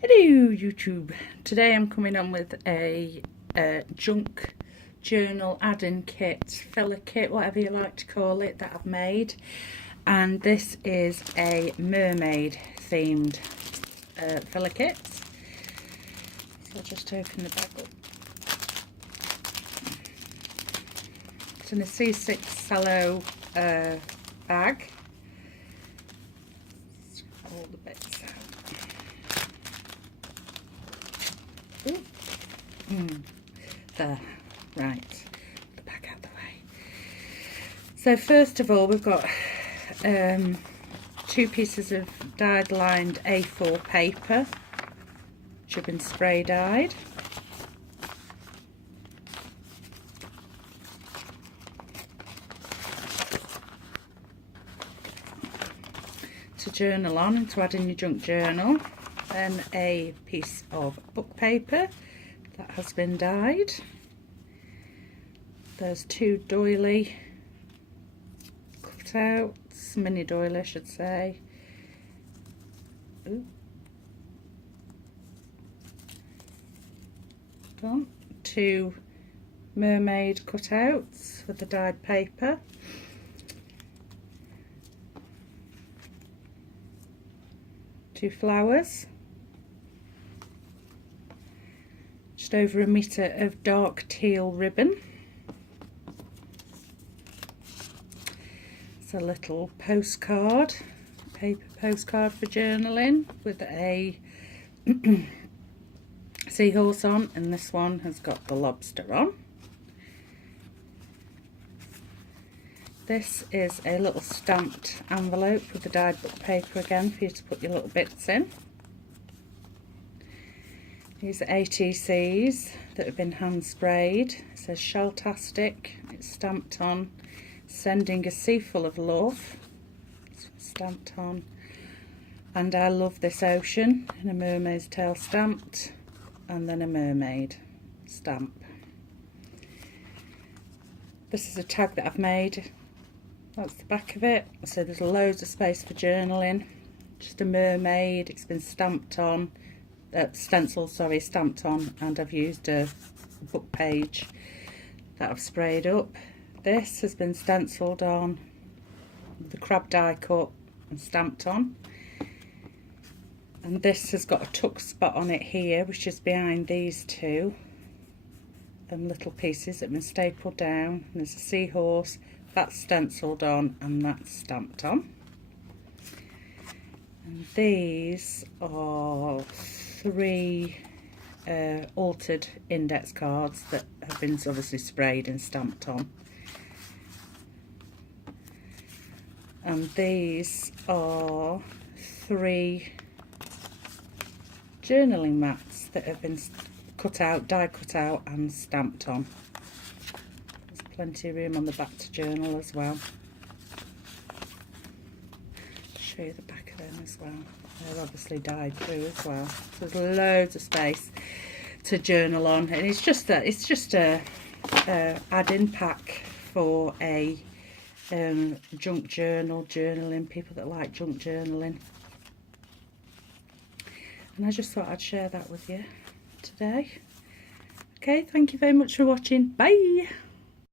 Hello YouTube. Today I'm coming on with a junk journal add-in kit, filler kit, whatever you like to call it, that I've made. And this is a mermaid themed filler kit. So I'll just open the bag up. It's in a C6 cello bag. All the bits out. There, right, the back out of the way. So first of all, we've got two pieces of dyed lined A4 paper which have been spray dyed. To journal on and to add in your junk journal. Then a piece of book paper that has been dyed. There's two doily cutouts, mini doily I should say. Ooh. Done. Two mermaid cutouts with the dyed paper. Two flowers. Just over 1 metre of dark teal ribbon. It's a little postcard, paper postcard for journaling with a seahorse on, and this one has got the lobster on. This is a little stamped envelope with the dyed book paper again for you to put your little bits in. These are ATCs that have been hand sprayed. It says Sheltastic, it's stamped on. Sending a sea full of love, it's stamped on. And I love this ocean, in a mermaid's tail stamped, and then a mermaid stamp. This is a tag that I've made. That's the back of it. So there's loads of space for journaling. Just a mermaid, it's been stamped on. Stencil, sorry, stamped on, and I've used a book page that I've sprayed up. This has been stenciled on, the crab die cut and stamped on, and this has got a tuck spot on it here, which is behind these two little pieces that have been stapled down. And there's a seahorse, that's stenciled on and that's stamped on. And these are 3 altered index cards that have been obviously sprayed and stamped on. And these are 3 journaling mats that have been cut out, die cut out and stamped on. There's plenty of room on the back to journal as well. I'll show you the back of them as well. They're obviously dyed through as well. So there's loads of space to journal on, and it's just a add-in pack for a junk journal, journaling, people that like junk journaling. And I just thought I'd share that with you today. Okay, thank you very much for watching. Bye.